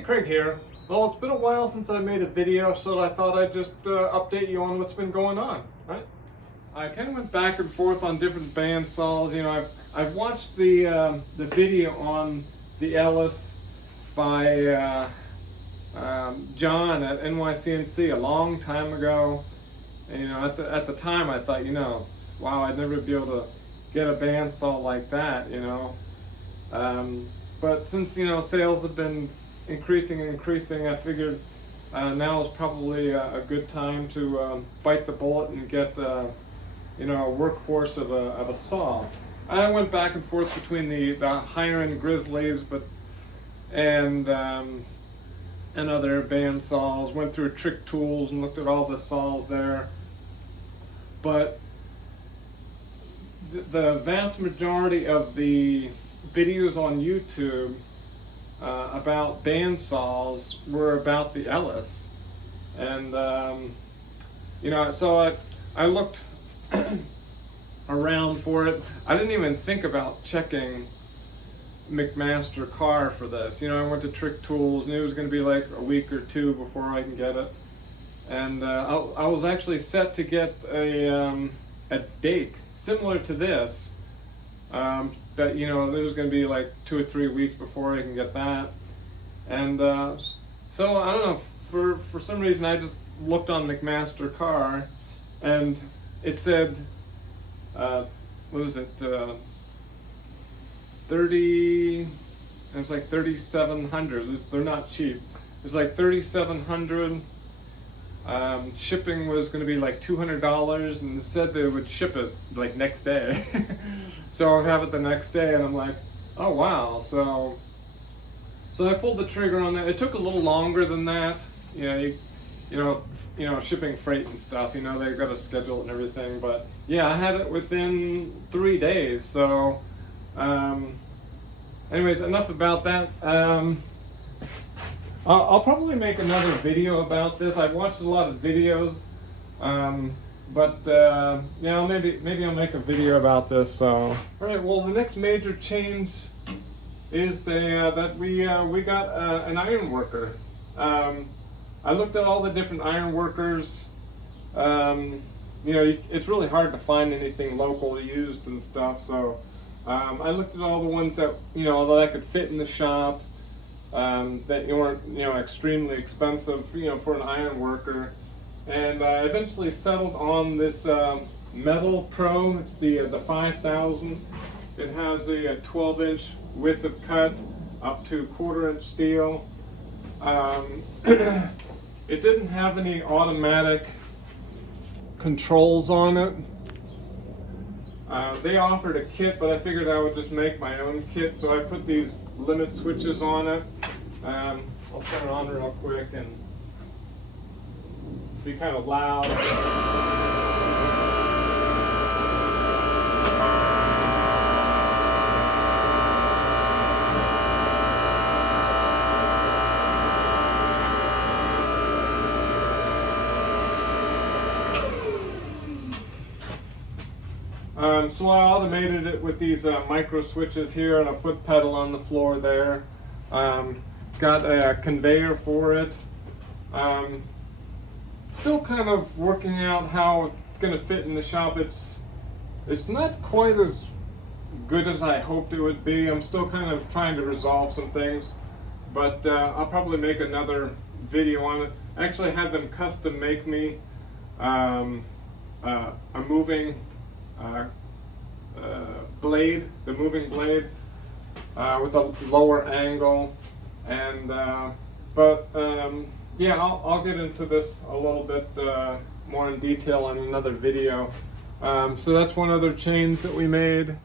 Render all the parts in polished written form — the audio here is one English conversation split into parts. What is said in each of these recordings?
Hey, Craig here. Well, it's been a while since I made a video, so I thought I'd just update you on what's been going on, right? I kind of went back and forth on different bandsaws. You know, I've watched the video on the Ellis by John at NYCNC a long time ago. And, you know, at the time I thought, you know, wow, I'd never be able to get a bandsaw like that, you know. But since, you know, sales have been increasing, I figured now is probably a good time to bite the bullet and get you know, a workhorse of a saw. I went back and forth between the higher end Grizzlies, and other band saws. Went through Trick Tools and looked at all the saws there, but the vast majority of the videos on YouTube about bandsaws were about the Ellis, and you know, so I looked around for it. I didn't even think about checking McMaster Carr for this. You know, I went to Trick Tools, and it was going to be like a week or two before I can get it, and I was actually set to get a date similar to this. That, you know, there was going to be like 2 or 3 weeks before I can get that, and so I don't know, for some reason I just looked on McMaster Carr, and it said what was it, 30, it was like 3,700. They're not cheap. It was like 3,700. Shipping was going to be like $200, and it said they would ship it like next day. So I'd have it the next day, and I'm like, oh wow. So I pulled the trigger on that. It took a little longer than that. You know, shipping freight and stuff. You know, they've got to schedule it and everything. But yeah, I had it within 3 days. So, anyways, enough about that. I'll probably make another video about this. I've watched a lot of videos, but you know, maybe I'll make a video about this. So, all right. Well, the next major change is that we got an Ironworker. I looked at all the different Ironworkers. You know, it's really hard to find anything local used and stuff. So I looked at all the ones that, you know, that I could fit in the shop. That weren't, you know, extremely expensive, you know, for an Ironworker, and I eventually settled on this Metal Pro. It's the 5000. It has a 12-inch width of cut up to 1/4-inch steel. It didn't have any automatic controls on it. They offered a kit, but I figured I would just make my own kit, so I put these limit switches on it. I'll turn it on real quick and be kind of loud. So I automated it with these micro switches here and a foot pedal on the floor there. Got a conveyor for it. Still kind of working out how it's going to fit in the shop. It's not quite as good as I hoped it would be. I'm still kind of trying to resolve some things, but I'll probably make another video on it. I actually had them custom make me a moving blade, the moving blade with a lower angle, and yeah, I'll get into this a little bit more in detail in another video. So that's one other change that we made.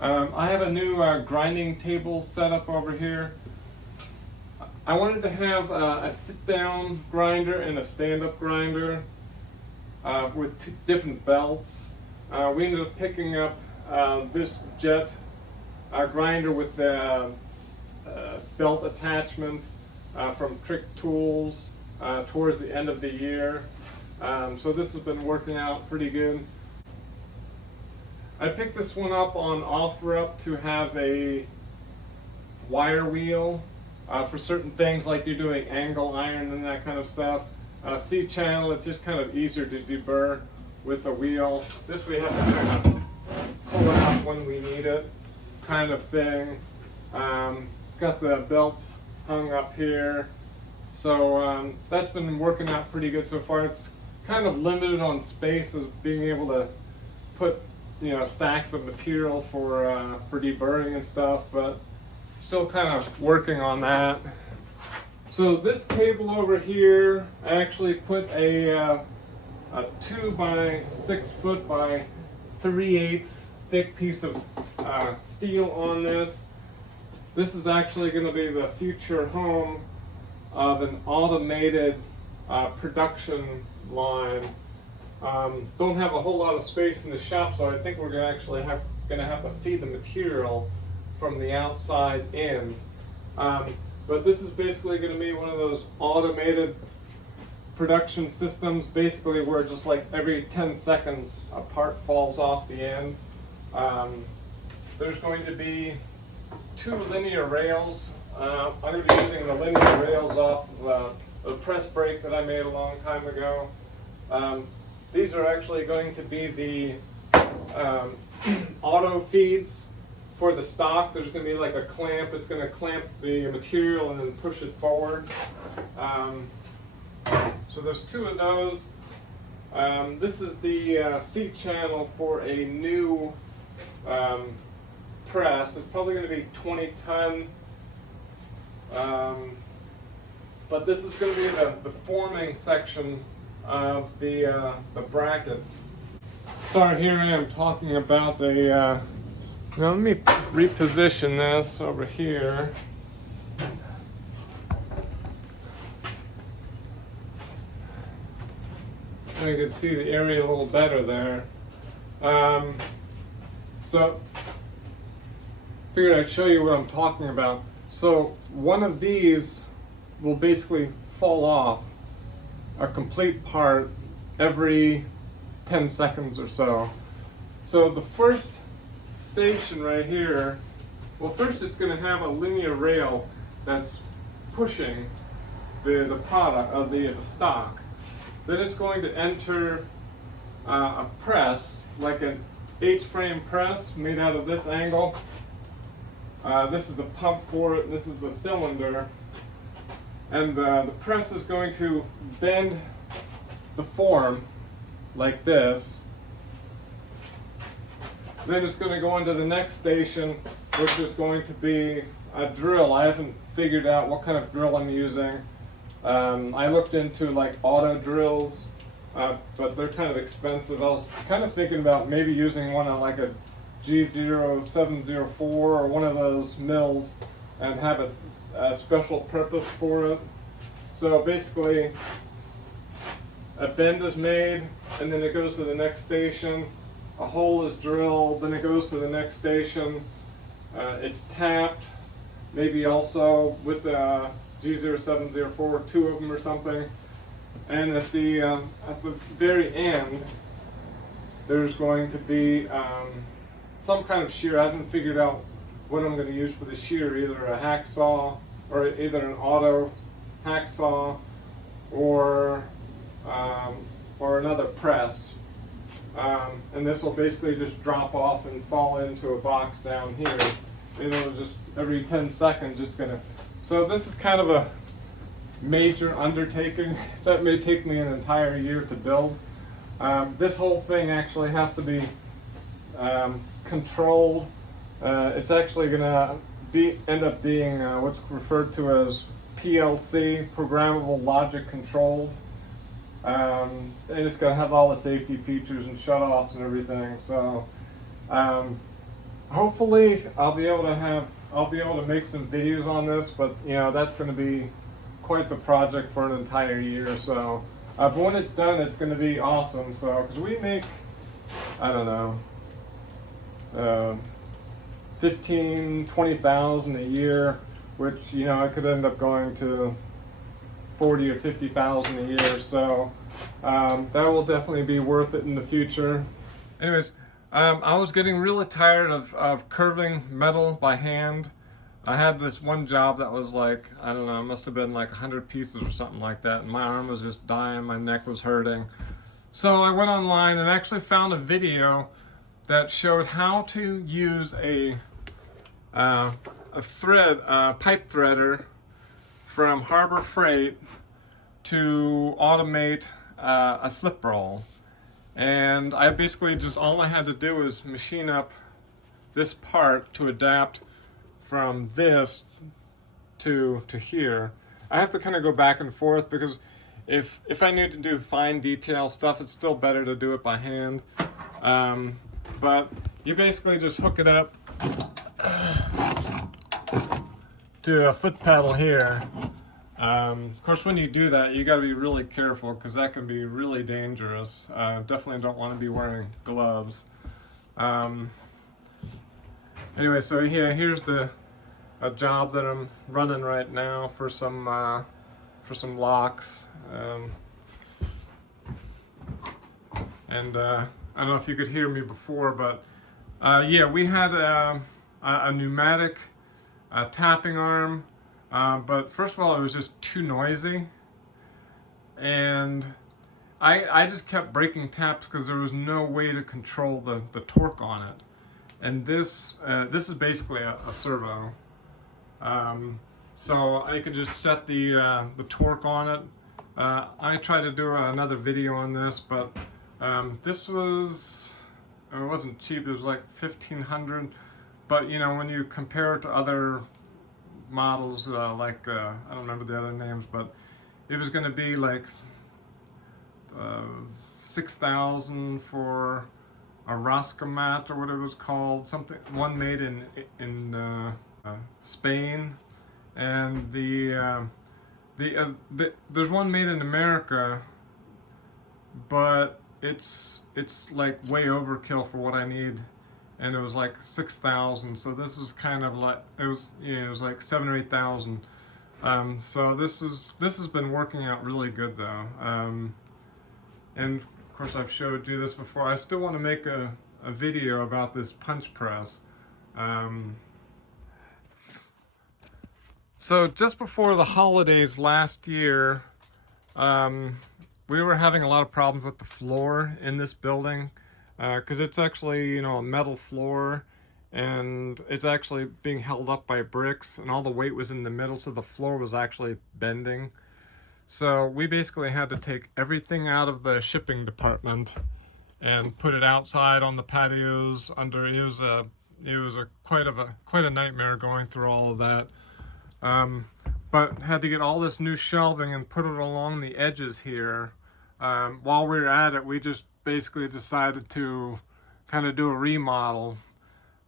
I have a new grinding table set up over here. I wanted to have a sit-down grinder and a stand-up grinder with 2 different belts. We ended up picking up this jet grinder with the belt attachment from Trick Tools towards the end of the year. So this has been working out pretty good. I picked this one up on OfferUp to have a wire wheel for certain things like you're doing angle iron and that kind of stuff. C channel, it's just kind of easier to deburr with a wheel. This we have to kind of pull out when we need it, kind of thing. Got the belt hung up here. So that's been working out pretty good so far. It's kind of limited on space as being able to put, you know, stacks of material for deburring and stuff, but still kind of working on that. So this cable over here, I actually put a 2 by 6 foot by 3/8 thick piece of steel on this. This is actually going to be the future home of an automated production line. Don't have a whole lot of space in the shop, so I think we're going to actually have to feed the material from the outside in. But this is basically going to be one of those automated production systems, basically where just like every 10 seconds a part falls off the end. There's going to be 2 linear rails. I'm going to be using the linear rails off the press brake that I made a long time ago. These are actually going to be the auto feeds for the stock. There's going to be like a clamp. It's going to clamp the material and then push it forward. So there's 2 of those. This is the C channel for a new press. It's probably going to be 20 ton. But this is going to be the forming section of the bracket. Sorry, here I am talking about the. Now let me reposition this over here. I can see the area a little better there. So, figured I'd show you what I'm talking about. So, one of these will basically fall off a complete part every 10 seconds or so. So, the first station right here, well, first it's going to have a linear rail that's pushing the product of the stock. Then it's going to enter a press, like an H-frame press made out of this angle. This is the pump for it, this is the cylinder. And the press is going to bend the form like this. Then it's going to go into the next station, which is going to be a drill. I haven't figured out what kind of drill I'm using. I looked into like auto drills, but they're kind of expensive. I was kind of thinking about maybe using one on like a G0704 or one of those mills and have a special purpose for it. So basically, a bend is made and then it goes to the next station. A hole is drilled, then it goes to the next station. It's tapped, maybe also with the G0704, 2 of them or something. And at the very end, there's going to be some kind of shear. I haven't figured out what I'm going to use for the shear, either a hacksaw or either an auto hacksaw or another press. And this will basically just drop off and fall into a box down here. It'll just every 10 seconds it's going to. So this is kind of a major undertaking that may take me an entire year to build. This whole thing actually has to be controlled. It's actually going to end up being what's referred to as PLC, programmable logic controlled. And it's going to have all the safety features and shutoffs and everything. So hopefully I'll be able to make some videos on this, but you know, that's going to be quite the project for an entire year. So but when it's done, it's going to be awesome. So because we make, I don't know, 15,000-20,000 a year, which, you know, I could end up going to 40 or 50,000 a year. So that will definitely be worth it in the future. Anyways, I was getting really tired of curving metal by hand. I had this one job that was like, I don't know, it must have been like 100 pieces or something like that, and my arm was just dying, my neck was hurting. So I went online and actually found a video that showed how to use a pipe threader from Harbor Freight to automate a slip roll. And I basically just, all I had to do was machine up this part to adapt from this to here. I have to kind of go back and forth because if I need to do fine detail stuff, it's still better to do it by hand. But you basically just hook it up to a foot pedal here. Of course, when you do that, you got to be really careful because that can be really dangerous. Definitely don't want to be wearing gloves. Anyway, so yeah, here's a job that I'm running right now for some locks. And I don't know if you could hear me before, but yeah, we had a pneumatic tapping arm, but first of all, it was just too noisy, and I just kept breaking taps because there was no way to control the torque on it. And this is basically a servo, so I could just set the torque on it. I tried to do another video on this, but this was, it wasn't cheap. It was like $1,500, but you know, when you compare it to other models, like I don't remember the other names, but it was going to be like $6,000 for a Roscomat or what it was called, something, one made in Spain, and there's one made in America, but it's like way overkill for what I need, and it was like 6,000. So this is kind of like, it was like 7,000 or 8,000. So this has been working out really good though, and of course I've showed you this before. I still want to make a video about this punch press. So just before the holidays last year, we were having a lot of problems with the floor in this building, because it's actually, you know, a metal floor, and it's actually being held up by bricks, and all the weight was in the middle, so the floor was actually bending. So we basically had to take everything out of the shipping department and put it outside on the patios under. It was quite a nightmare going through all of that. But had to get all this new shelving and put it along the edges here. While we were at it, we just basically decided to kind of do a remodel.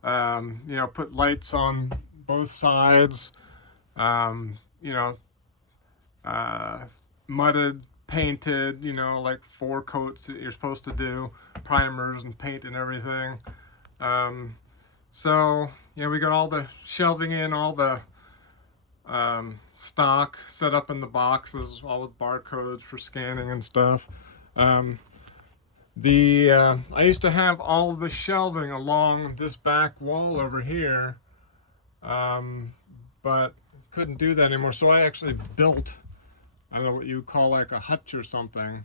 You know, put lights on both sides. You know, mudded, painted, you know, like 4 coats that you're supposed to do, primers and paint and everything. So, you know, we got all the shelving in, all the stock set up in the boxes, all with barcodes for scanning and stuff. I used to have all the shelving along this back wall over here, but couldn't do that anymore, so I actually built, I don't know what you would call like a hutch or something.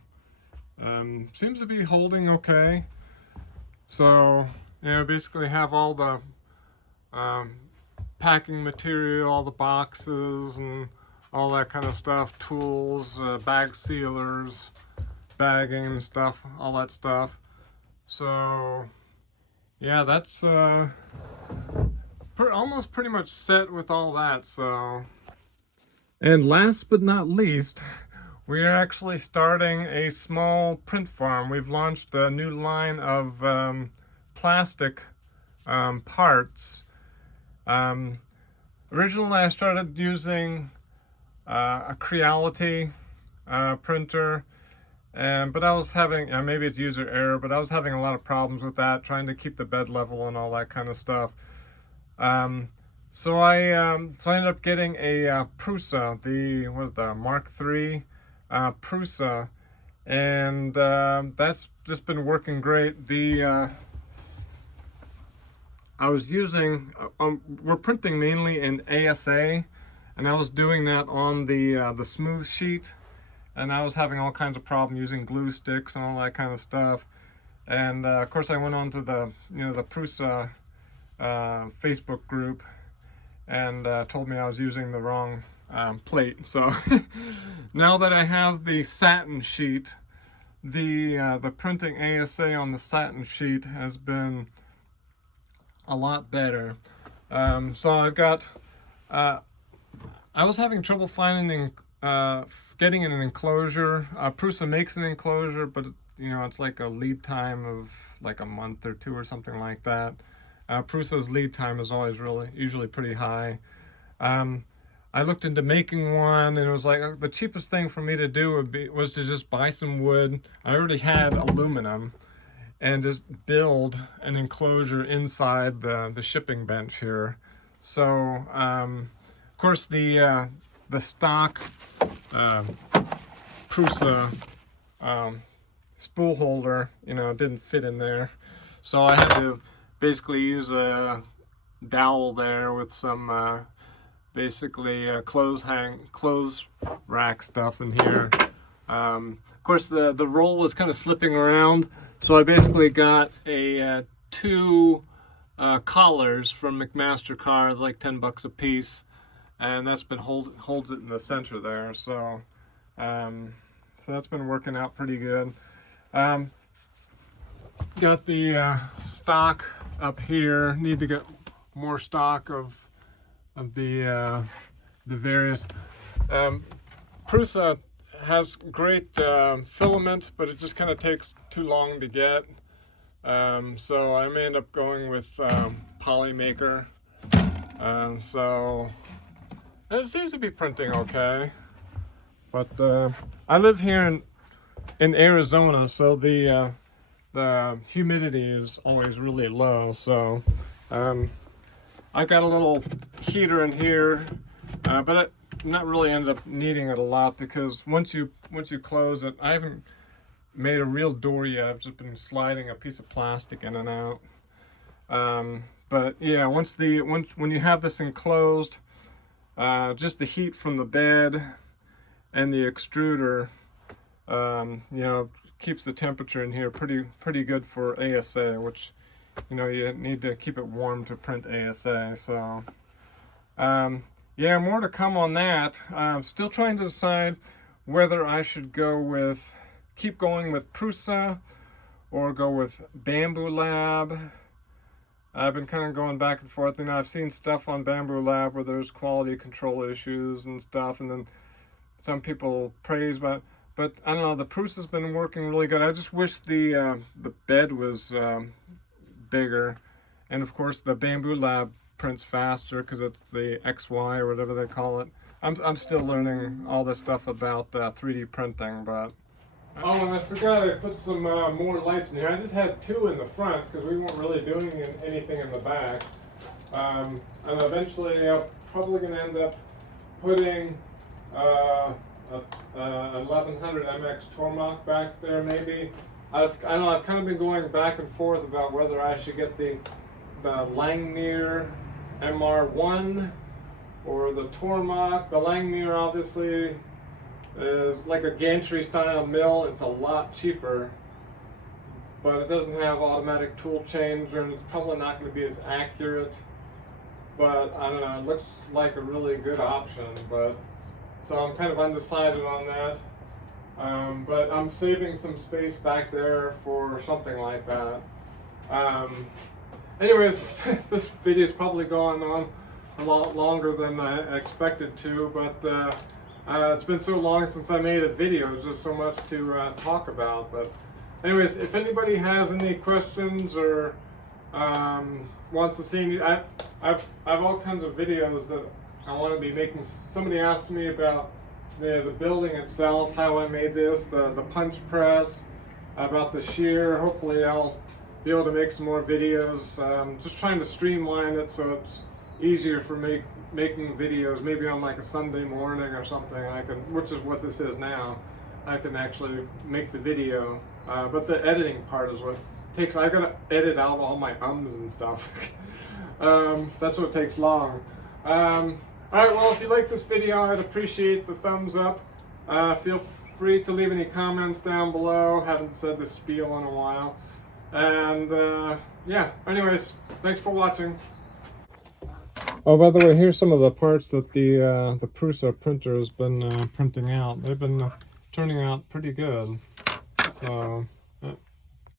Seems to be holding okay. So, you know, basically have all the packing material, all the boxes and all that kind of stuff, tools, bag sealers, bagging and stuff, all that stuff. So, yeah, that's almost pretty much set with all that, so. And last but not least, we are actually starting a small print farm. We've launched a new line of plastic parts. Originally I started using a Creality printer, but I was having, maybe it's user error, but I was having a lot of problems with that, trying to keep the bed level and all that kind of stuff. So I ended up getting a Prusa, the Mark III Prusa, and that's just been working great. I was using, we're printing mainly in ASA, and I was doing that on the smooth sheet, and I was having all kinds of problems using glue sticks and all that kind of stuff. And of course I went on to the Prusa Facebook group, and told me I was using the wrong plate. So now that I have the satin sheet, the printing ASA on the satin sheet has been a lot better. So I've got, I was having trouble finding getting an enclosure. Prusa makes an enclosure, but it's like a lead time of like a month or two or something like that. Prusa's lead time is always usually pretty high. I looked into making one, and it was like the cheapest thing for me to do was to just buy some wood. I already had aluminum, and just build an enclosure inside the shipping bench here. So of course the stock Prusa spool holder didn't fit in there, so I had to basically use a dowel there with some basically clothes rack stuff in here. Of course the roll was kind of slipping around, so I basically got two collars from McMaster Cars, like $10 a piece, and that's been holds it in the center there. So so that's been working out pretty good. Got the stock up here. Need to get more stock of the various. Prusa has great filament, but it just kind of takes too long to get. So I may end up going with Polymaker. So it seems to be printing okay. But I live here in Arizona, so the humidity is always really low. So I got a little heater in here, but I'm not really ended up needing it a lot, because once you close it, I haven't made a real door yet. I've just been sliding a piece of plastic in and out. But yeah, when you have this enclosed, just the heat from the bed and the extruder, keeps the temperature in here pretty good for ASA, which you need to keep it warm to print ASA. So yeah, more to come on that. I'm still trying to decide whether I should keep going with Prusa or go with Bamboo Lab. I've been kind of going back and forth. I've seen stuff on Bamboo Lab where there's quality control issues and stuff, and then some people praise, but I don't know, the Prusa's been working really good. I just wish the bed was bigger, and of course the Bamboo Lab prints faster because it's the XY or whatever they call it. I'm still learning all this stuff about 3D printing, but oh, and I forgot I put some more lights in here. I just had two in the front because we weren't really doing anything in the back, and eventually I'm probably going to end up putting a 1100 MX Tormach back there maybe. I know I've kind of been going back and forth about whether I should get the Langmuir MR1 or the Tormach. The Langmuir obviously is like a gantry style mill. It's a lot cheaper, but it doesn't have automatic tool change, and it's probably not going to be as accurate. But I don't know, it looks like a really good option, but so I'm kind of undecided on that. But I'm saving some space back there for something like that. Anyways, this video's probably gone on a lot longer than I expected to, but it's been so long since I made a video. There's just so much to talk about. But anyways, if anybody has any questions or wants to see any, I've all kinds of videos that I want to be making. Somebody asked me about the building itself, how I made this, the punch press, about the shear. Hopefully I'll be able to make some more videos. Just trying to streamline it so it's easier for making videos. Maybe on like a Sunday morning or something, which is what this is now, I can actually make the video. But the editing part is what I gotta edit out all my ums and stuff. That's what takes long. Alright, well, if you like this video, I'd appreciate the thumbs up. Feel free to leave any comments down below. Haven't said this spiel in a while. And yeah, anyways, thanks for watching. Oh, by the way, here's some of the parts that the Prusa printer has been printing out. They've been turning out pretty good. So